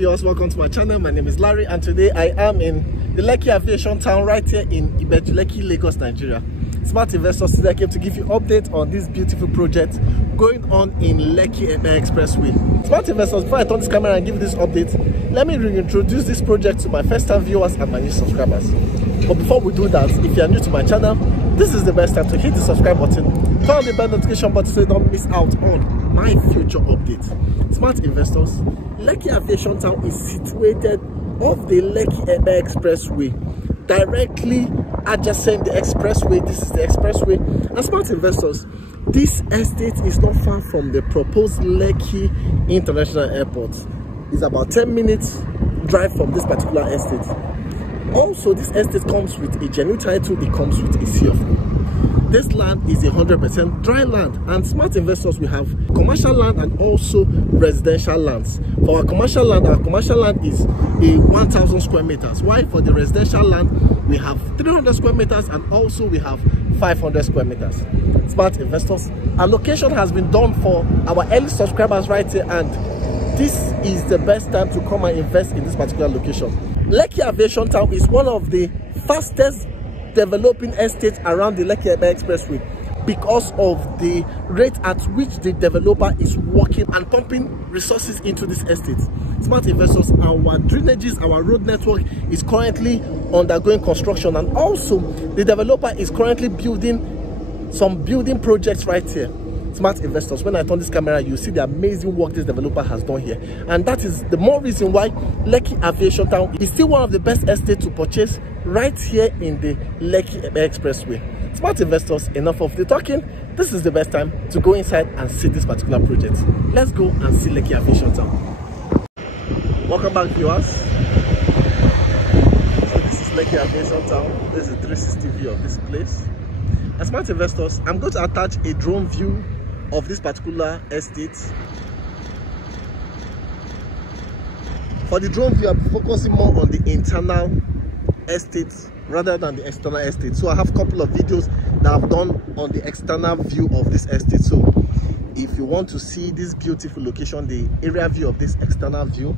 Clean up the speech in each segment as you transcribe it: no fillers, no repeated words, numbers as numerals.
viewers, welcome to my channel. My name is Larry and today I am in the Lekki Aviation Town right here in Ibeju Lekki, Lagos, Nigeria. Smart investors, today I came to give you an update on this beautiful project going on in Lekki Epe Expressway. Smart investors, before I turn this camera and give you this update, let me reintroduce this project to my first time viewers and my new subscribers. But before we do that, if you are new to my channel, this is the best time to hit the subscribe button, turn on the bell notification button so you don't miss out on my future updates. Smart investors, Lekki Aviation Town is situated off the Lekki Epe Expressway, directly adjacent the expressway. This is the expressway. And smart investors, this estate is not far from the proposed Lekki International Airport. It's about 10 minutes drive from this particular estate. Also, this estate comes with a genuine title. It comes with a CFO. This land is 100% dry land, and smart investors, we have commercial land and also residential lands. For our commercial land is a 1,000 square meters, while for the residential land we have 300 square meters and also we have 500 square meters. Smart investors, allocation has been done for our early subscribers right here, and this is the best time to come and invest in this particular location. Lekki Aviation Town is one of the fastest developing estates around the Lekki Epe Expressway because of the rate at which the developer is working and pumping resources into this estate. Smart investors, our drainages, our road network is currently undergoing construction, and also the developer is currently building some building projects right here. Smart investors, when I turn this camera, you see the amazing work this developer has done here, and that is the more reason why Lekki Aviation Town is still one of the best estates to purchase right here in the Lekki Epe Expressway. Smart investors, enough of the talking. This is the best time to go inside and see this particular project. Let's go and see Lekki Aviation Town. Welcome back, viewers. So this is Lekki Aviation Town. This is a 360 view of this place. And smart investors, I'm going to attach a drone view of this particular estate. For the drone view, I'm focusing more on the internal estate rather than the external estate. So I have a couple of videos that I've done on the external view of this estate. So if you want to see this beautiful location, the area view of this external view,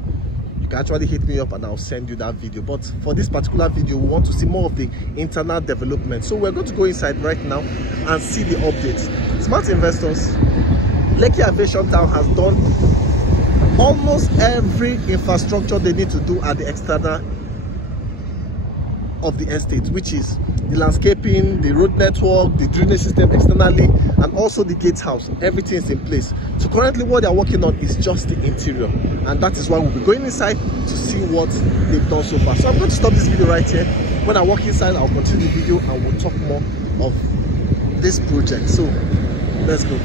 you can actually hit me up and I'll send you that video. But for this particular video, we want to see more of the internal development. So we're going to go inside right now and see the updates. Smart investors, Lekki Aviation Town has done almost every infrastructure they need to do at the external of the estate, which is the landscaping, the road network, the drainage system externally, and also the gatehouse. Everything is in place. So currently what they're working on is just the interior, and that is why we'll be going inside to see what they've done so far. So I'm going to stop this video right here. When I walk inside, I'll continue the video and we'll talk more of this project. So let's go.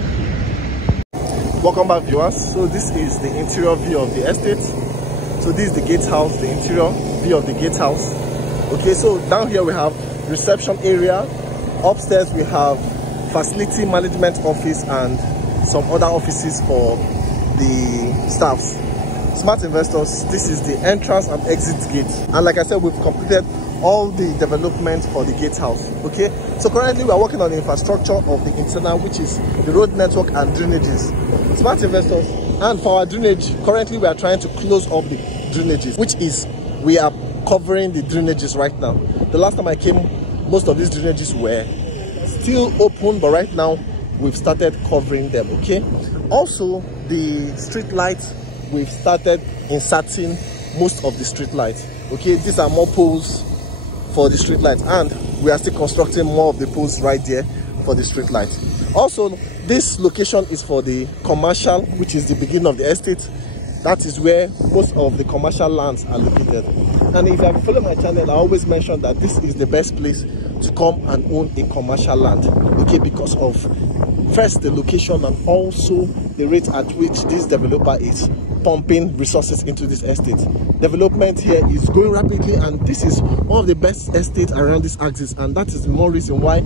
Welcome back, viewers. So this is the interior view of the estate. So this is the gatehouse, the interior view of the gatehouse. Okay, so down here we have reception area. Upstairs we have facility management office and some other offices for the staffs. Smart investors, this is the entrance and exit gate, and like I said, we've completed all the development for the gatehouse. Okay, so currently we are working on the infrastructure of the internal, which is the road network and drainages. Smart investors, and for our drainage, currently we are trying to close up the drainages, which is we are covering the drainages right now. The last time I came, most of these drainages were still open, but right now we've started covering them. Okay, also the street lights, we've started inserting most of the street lights. Okay, these are more poles for the street lights, and we are still constructing more of the poles right there for the street lights. Also, this location is for the commercial, which is the beginning of the estate. That is where most of the commercial lands are located. And if you have followed my channel, I always mention that this is the best place to come and own a commercial land. Okay, because of first the location and also the rate at which this developer is pumping resources into this estate. Development here is going rapidly, and this is one of the best estates around this axis, and that is the more reason why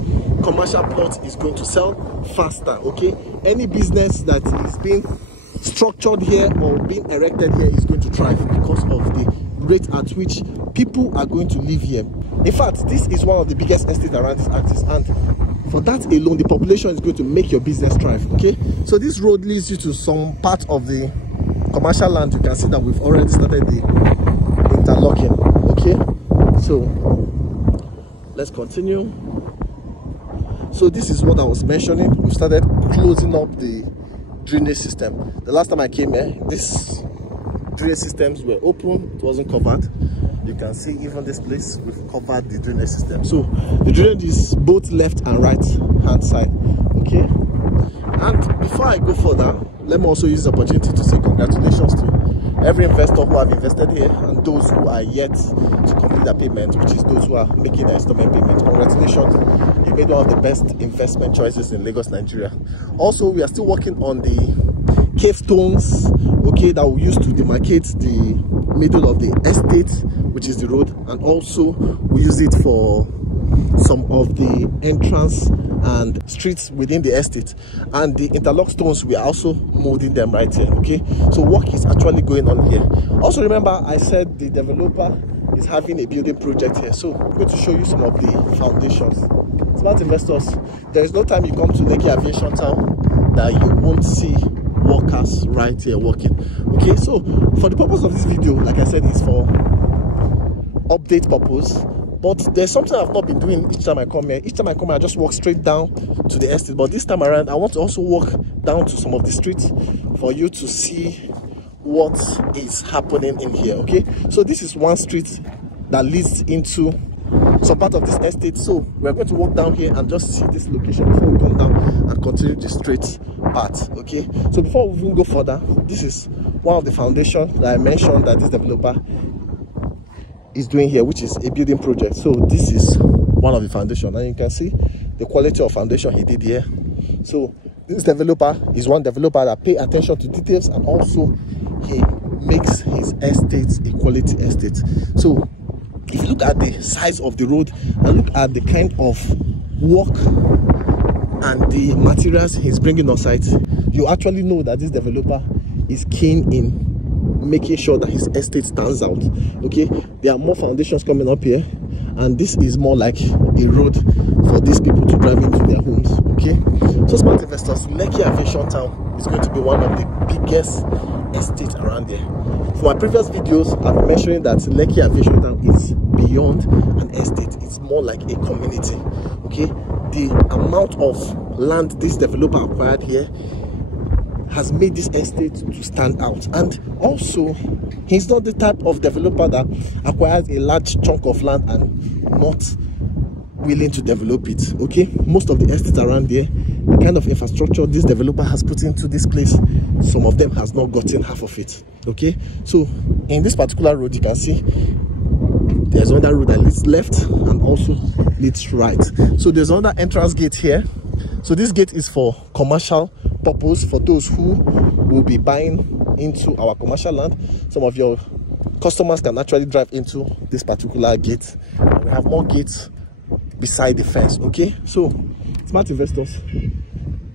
commercial plot is going to sell faster. Okay, any business that is being structured here or being erected here is going to thrive because of the rate at which people are going to live here. In fact, this is one of the biggest estates around this axis, and for that alone, the population is going to make your business thrive. Okay, so this road leads you to some part of the commercial land, you can see that we've already started the interlocking. Okay, so let's continue. So this is what I was mentioning. We started closing up the drainage system. The last time I came here, this drainage systems were open, it wasn't covered. You can see even this place, we've covered the drainage system. So the drainage is both left and right hand side. Okay, and before I go further, let me also use the opportunity to say congratulations to every investor who have invested here and those who are yet to complete their payment, which is those who are making their installment payment. Congratulations, you made one of the best investment choices in Lagos, Nigeria. Also, we are still working on the cave stones, okay, that we use to demarcate the middle of the estate, which is the road, and also we use it for some of the entrance and streets within the estate. And the interlock stones, we are also molding them right here. Okay, so work is actually going on here. Also remember, I said the developer is having a building project here, so I'm going to show you some of the foundations. Smart investors, there is no time you come to Lekki Aviation Town that you won't see workers right here working. Okay, so for the purpose of this video, like I said, it's for update purpose. But there's something I've not been doing each time I come here. Each time I come here, I just walk straight down to the estate. But this time around, I want to also walk down to some of the streets for you to see what is happening in here. Okay, so this is one street that leads into some part of this estate. So we're going to walk down here and just see this location before we come down and continue the straight path. Okay, so before we even go further, this is one of the foundations that I mentioned that this developer is doing here, which is a building project. So this is one of the foundation, and you can see the quality of foundation he did here. So this developer is one developer that pay attention to details, and also he makes his estates a quality estate. So if you look at the size of the road and look at the kind of work and the materials he's bringing on site, you actually know that this developer is keen in making sure that his estate stands out. Okay, there are more foundations coming up here, and this is more like a road for these people to drive into their homes. Okay, so smart investors, Lekki Aviation Town is going to be one of the biggest estates around there. For my previous videos, I've been mentioning that Lekki Aviation Town is beyond an estate, it's more like a community. Okay, the amount of land this developer acquired here has made this estate to stand out. And also, he's not the type of developer that acquires a large chunk of land and not willing to develop it. Okay, most of the estates around there, the kind of infrastructure this developer has put into this place, some of them has not gotten half of it. Okay, so in this particular road, you can see there's another road that leads left and also leads right. So there's another entrance gate here. So this gate is for commercial purpose, for those who will be buying into our commercial land. Some of your customers can actually drive into this particular gate. We have more gates beside the fence. Okay, so smart investors,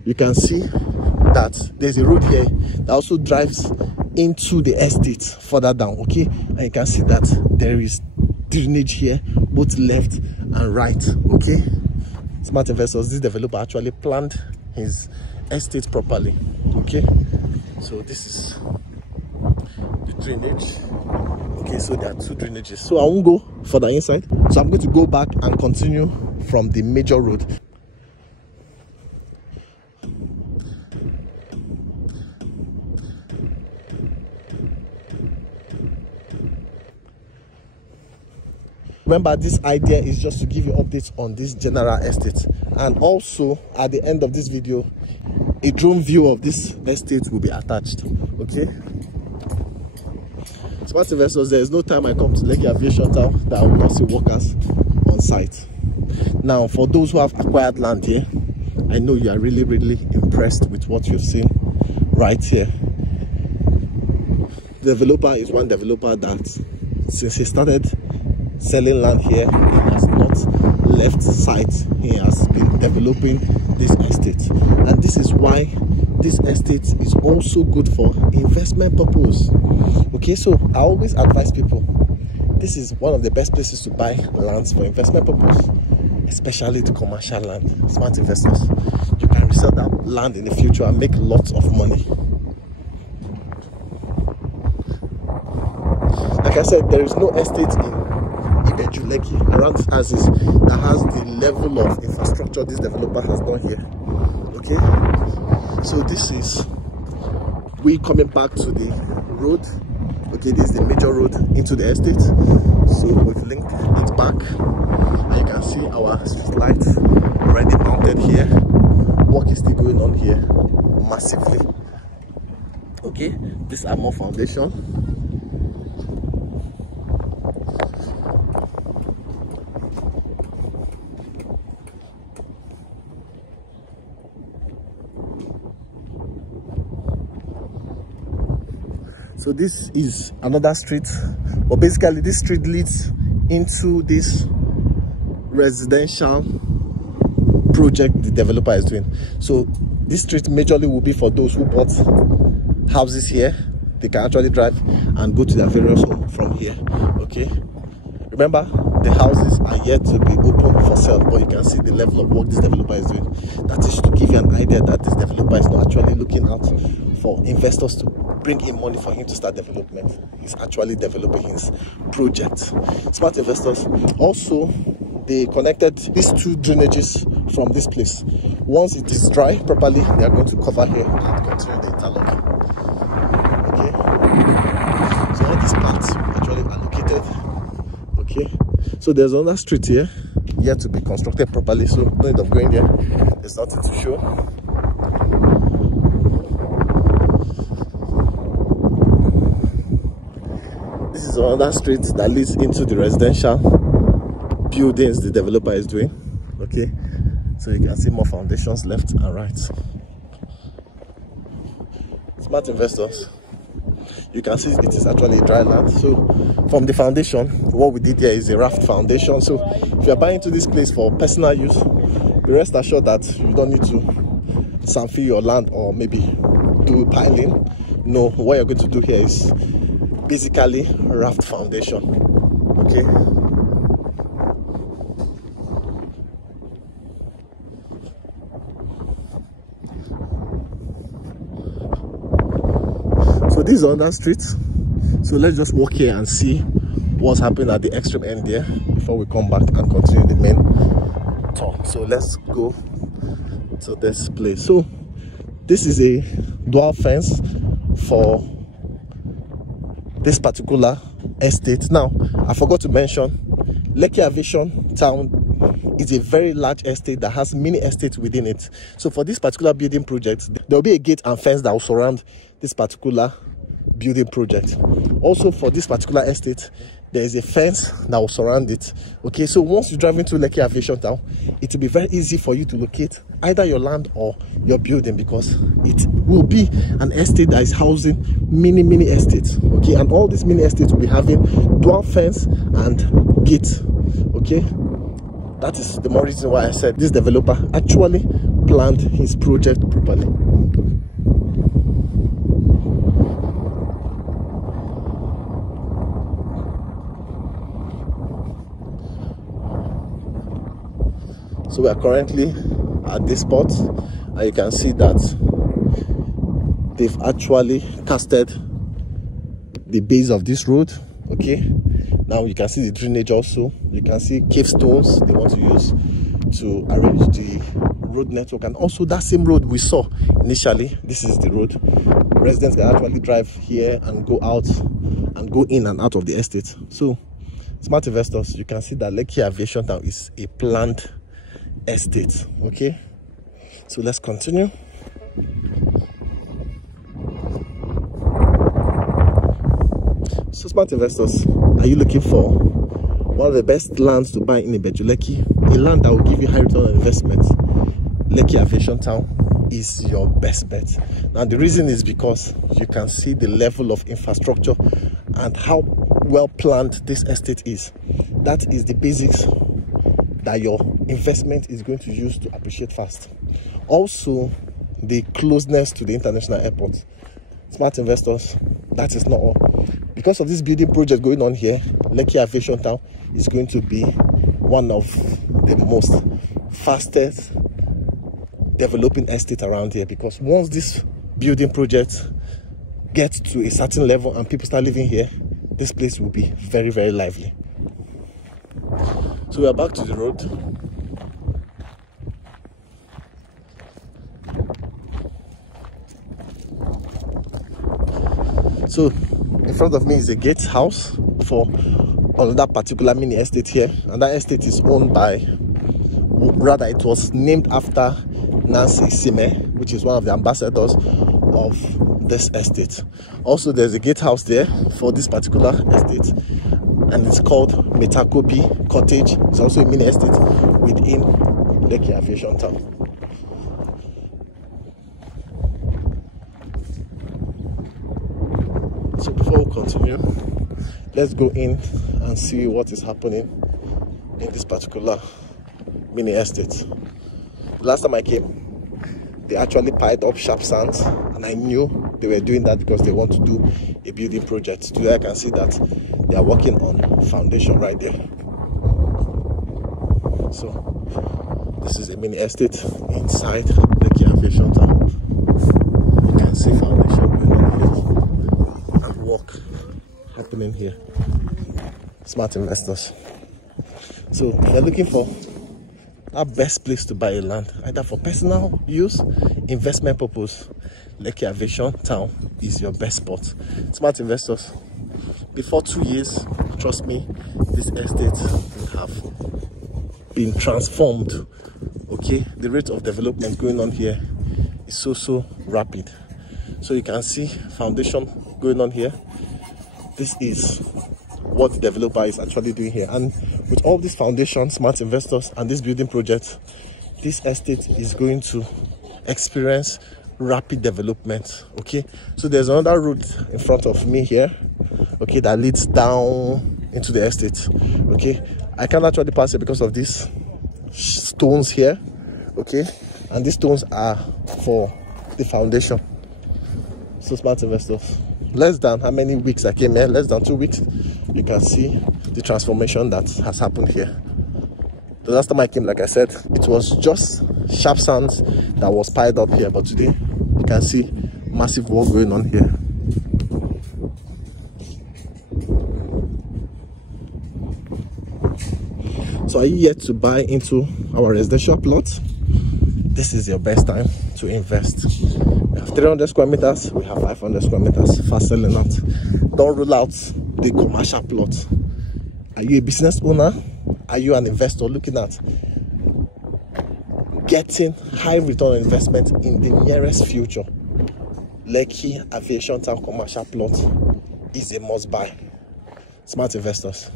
you can see that there's a road here that also drives into the estate further down. Okay, and you can see that there is drainage here both left and right. Okay, smart investors, this developer actually planned his estate properly. Okay, so this is the drainage. Okay, so there are two drainages, so I won't go further inside, so I'm going to go back and continue from the major road. Remember, this idea is just to give you updates on this general estate, and also at the end of this video a drone view of this estate will be attached. Okay, smart investors, there is no time I come to Lekki Aviation Town that I will not see workers on site. Now, for those who have acquired land here, I know you are really impressed with what you've seen right here. The developer is one developer that since he started selling land here, he has not left site. He has been developing this estate, and this is why this estate is also good for investment purpose. Okay, so I always advise people, this is one of the best places to buy lands for investment purpose, especially the commercial land. Smart investors, you can resell that land in the future and make lots of money. like I said, there is no estate in Ibeju Lekki around these houses that has the level of infrastructure this developer has done here. Okay, so this is we coming back to the road. Okay, this is the major road into the estate. So we've linked it back, and you can see our street lights already mounted here. Work is still going on here massively. Okay, these are more foundation. So this is another street, but basically this street leads into this residential project the developer is doing. So this street majorly will be for those who bought houses here. They can actually drive and go to their various homes from here. Okay, remember, the houses are yet to be open for sale, but you can see the level of work this developer is doing. That is to give you an idea that this developer is not actually looking out for investors to bring in money for him to start development. He's actually developing his project. Smart investors. Also, they connected these two drainages from this place. Once it is dry properly, they are going to cover here and continue the interlocking. Okay, so all these parts actually allocated. Okay, so there's another street here yet to be constructed properly, so no need of going there. There's nothing to show. This is another street that leads into the residential buildings the developer is doing. Okay, so you can see more foundations left and right. Smart investors, you can see it is actually dry land. So from the foundation, what we did here is a raft foundation. So if you are buying into this place for personal use, be rest assured that you don't need to sandfill your land or maybe do piling. No, what you're going to do here is basically raft foundation. Okay, so this is another street. So let's just walk here and see what's happening at the extreme end there before we come back and continue the main tour. So let's go to this place. So this is a dual fence for this particular estate. Now, I forgot to mention, Lekki Aviation Town is a very large estate that has many estates within it. So for this particular building project, there will be a gate and fence that will surround this particular building project. Also for this particular estate, there is a fence that will surround it. Okay, so once you drive into Lekki Aviation Town, it will be very easy for you to locate either your land or your building, because it will be an estate that is housing many estates. Okay, and all these mini estates will be having dual fence and gate. Okay, that is the more reason why I said this developer actually planned his project properly. So we are currently at this spot, and you can see that they've actually casted the base of this road. Okay, now you can see the drainage. Also you can see cave stones they want to use to arrange the road network, and also that same road we saw initially. This is the road. Residents can actually drive here and go out and go in and out of the estate. So smart investors, you can see that Lekki Aviation Town is a planned estate. Okay, so let's continue. So smart investors, are you looking for one of the best lands to buy in Ibeju Lekki, a land that will give you high return on investment? Lekki Aviation Town is your best bet. Now the reason is because you can see the level of infrastructure and how well planned this estate is. That is the basics that your investment is going to use to appreciate fast. Also, the closeness to the international airport. Smart investors, that is not all. Because of this building project going on here, Lekki Aviation Town is going to be one of the most fastest developing estate around here, because once this building project gets to a certain level and people start living here, this place will be very, very lively. So we are back to the road. So in front of me is a gatehouse for another particular mini estate here, and that estate is owned by, rather it was named after Nancy Sime, which is one of the ambassadors of this estate. Also, there's a gatehouse there for this particular estate, and it's called Metakopi Cottage. It's also a mini estate within Lekki Aviation Town. So before we continue, let's go in and see what is happening in this particular mini estate. The last time I came, they actually piled up sharp sands, and I knew they were doing that because they want to do a building project. Today I can see that they are working on foundation right there. So this is a mini estate inside Lekki Aviation Town. You can see foundation going on here and work happening here. Smart investors. So if you're looking for our best place to buy a land, either for personal use, investment purpose, Lekki Aviation Town is your best spot. Smart investors, before 2 years, trust me, this estate will have been transformed. Okay, the rate of development going on here is so rapid. So you can see foundation going on here. This is what the developer is actually doing here, and with all these foundations, smart investors, and this building project, this estate is going to experience rapid development. Okay, so there's another road in front of me here, okay, that leads down into the estate. Okay, I can't actually pass it because of these stones here. Okay, and these stones are for the foundation. So smart investors, less than how many weeks I came here, less than 2 weeks, you can see the transformation that has happened here. The last time I came, like I said, it was just sharp sands that was piled up here, but today you can see massive work going on here. So are you yet to buy into our residential plot? This is your best time to invest. We have 300 square meters, we have 500 square meters, fast selling out. Don't rule out the commercial plot. Are you a business owner? Are you an investor looking at getting high return on investment in the nearest future? Lekki Aviation Town commercial plot is a must buy. Smart investors,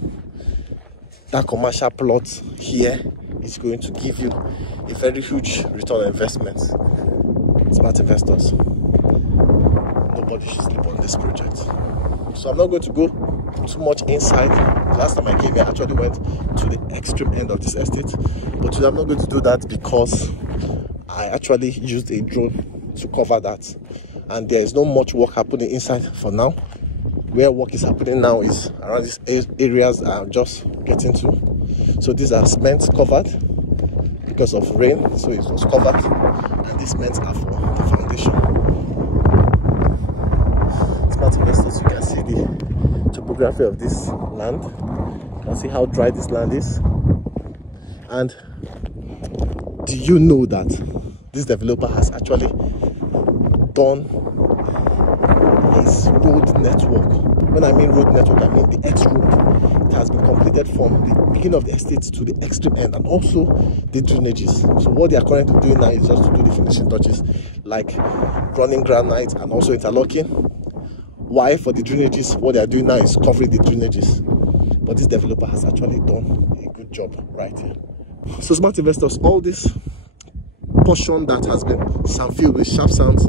that commercial plot here is going to give you a very huge return on investment. Smart investors, nobody should sleep on this project. So I'm not going to go too much inside. The last time I came here, I actually went to the extreme end of this estate, but today I'm not going to do that because I actually used a drone to cover that, and there is not much work happening inside for now. Where work is happening now is around these areas I'm just getting to. So these are cement covered because of rain, so it was covered, and these cements are for the foundation. Smart investors, you can see the topography of this land. You can see how dry this land is. And do you know that this developer has actually done his road network? When I mean road network, I mean the X road. It has been completed from the beginning of the estate to the extreme end, and also the drainages. So what they are currently doing now is just to do the finishing touches, like running granite and also interlocking. Why? For the drainages, what they are doing now is covering the drainages. But this developer has actually done a good job right here. So smart investors, all this portion that has been sand-filled with sharp sands,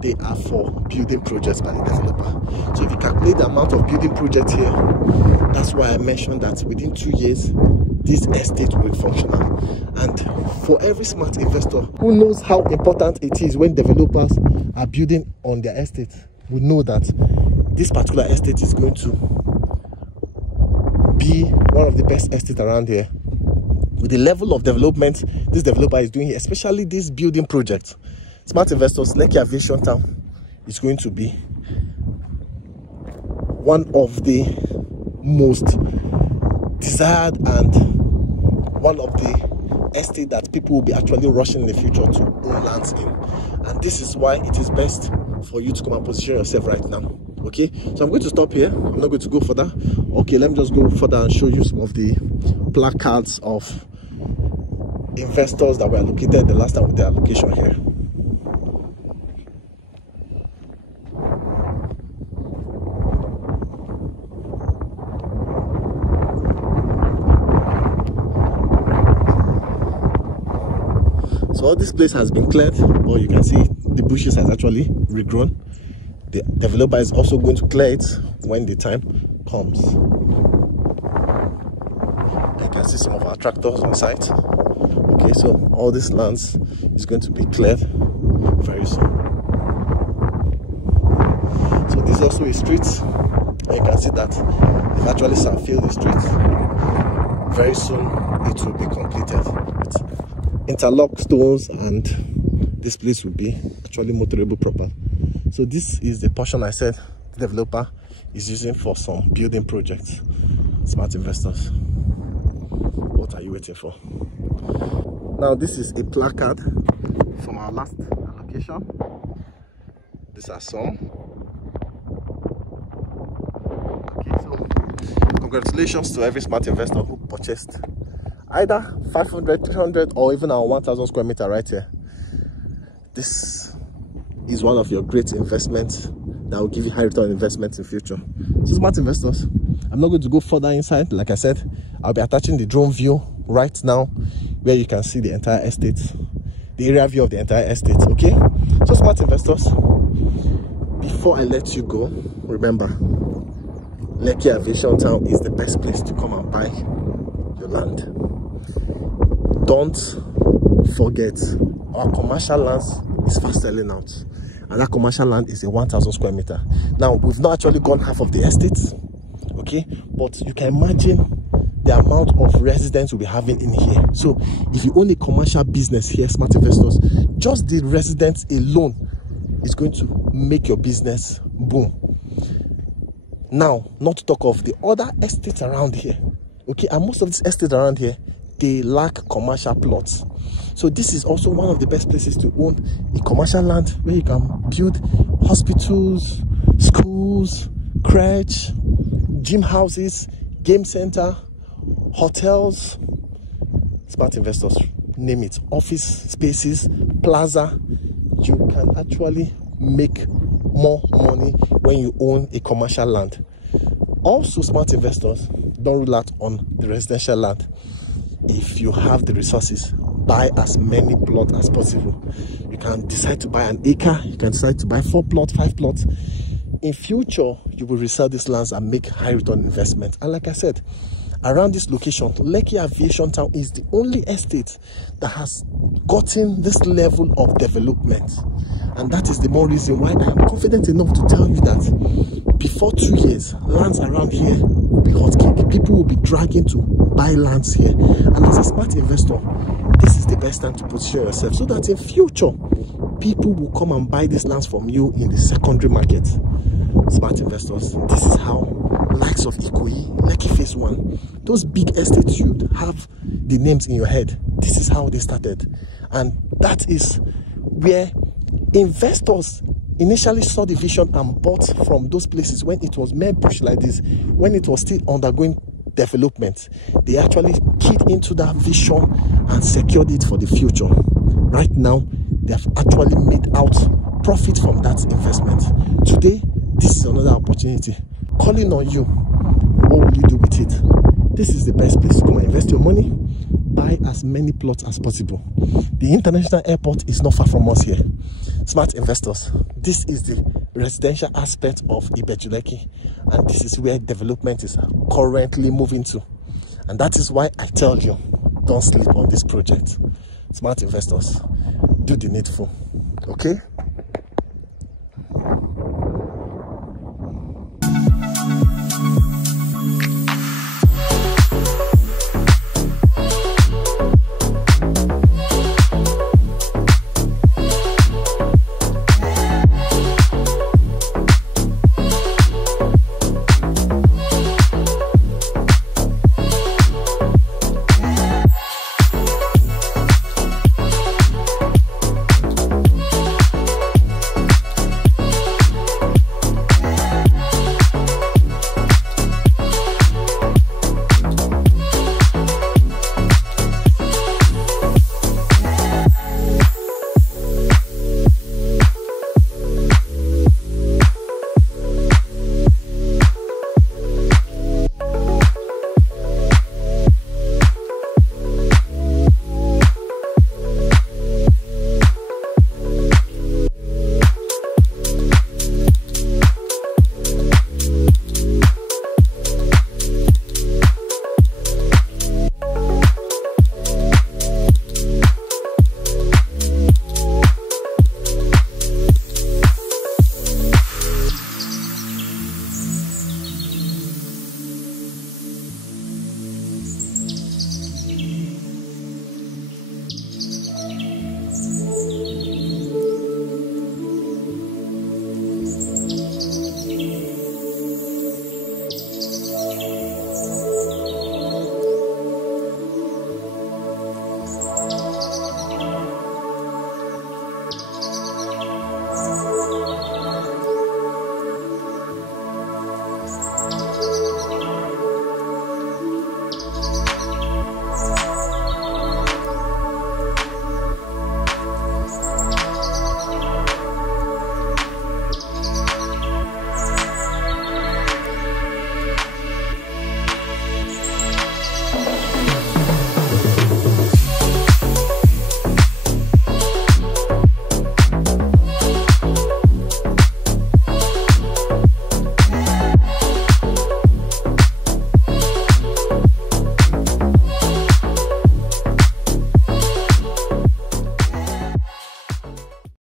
they are for building projects by the developer. So if you calculate the amount of building projects here, that's why I mentioned that within 2 years, this estate will be functional. And for every smart investor who knows how important it is when developers are building on their estate, will know that this particular estate is going to be one of the best estates around here. With the level of development this developer is doing here, especially this building project, smart investors, Lekki Aviation Town is going to be one of the most desired and one of the estate that people will be actually rushing in the future to own lands in. And this is why it is best for you to come and position yourself right now. Okay, so I'm going to stop here. I'm not going to go further. Okay, let me just go further and show you some of the placards of investors that were allocated the last time with the allocation here. So all this place has been cleared, but you can see the bushes has actually regrown. The developer is also going to clear it when the time comes. You can see some of our tractors on site. Okay, so all these lands is going to be cleared very soon. So this is also a street, and you can see that they've actually filled the street. Very soon it will be completed with interlock stones, and this place will be actually motorable proper. So this is the portion I said the developer is using for some building projects. Smart investors, what are you waiting for? Now this is a placard from our last allocation. These are some. Okay, so congratulations to every smart investor who purchased either 500, 300 or even our 1000 square meter right here. This is one of your great investments that will give you high return investments in future. So smart investors, I'm not going to go further inside. Like I said, I'll be attaching the drone view right now where you can see the entire estate, the area view of the entire estate. Okay, so smart investors, before I let you go, remember, Lekki Aviation Town is the best place to come and buy your land. Don't forget, our commercial lands is fast selling out, and that commercial land is a 1000 square meter. Now we've not actually gone half of the estate, okay, but you can imagine the amount of residents we'll be having in here. So if you own a commercial business here, smart investors, just the residents alone is going to make your business boom. Now, not to talk of the other estates around here, okay, and most of these estates around here, they lack commercial plots. So this is also one of the best places to own a commercial land where you can build hospitals, schools, crèche, gym houses, game center, hotels. Smart investors, name it, office spaces, plaza. You can actually make more money when you own a commercial land. Also, smart investors, don't rule out on the residential land. If you have the resources, buy as many plots as possible. You can decide to buy an acre, you can decide to buy 4 plots, 5 plots. In future, you will resell these lands and make high return investment. And like I said, around this location, Lekki Aviation Town is the only estate that has gotten this level of development. And that is the more reason why I am confident enough to tell you that before 2 years, lands around here will be hot cake. People will be dragging to buy lands here. And as a smart investor, this is the best time to position yourself so that in future, people will come and buy these lands from you in the secondary market. Smart investors, this is how likes of Ikoyi, Lekki Phase 1, those big estates you have the names in your head, this is how they started. And that is where investors initially saw the vision and bought from those places when it was mere bush like this, when it was still undergoing development. They actually keyed into that vision and secured it for the future. Right now, they have actually made out profit from that investment. Today, this is another opportunity calling on you. What will you do with it? This is the best place to come and invest your money. Buy as many plots as possible. The international airport is not far from us here. Smart investors, this is the residential aspect of Ibeju Lekki, and this is where development is currently moving to. And that is why I tell you, don't sleep on this project. Smart investors, do the needful. Okay?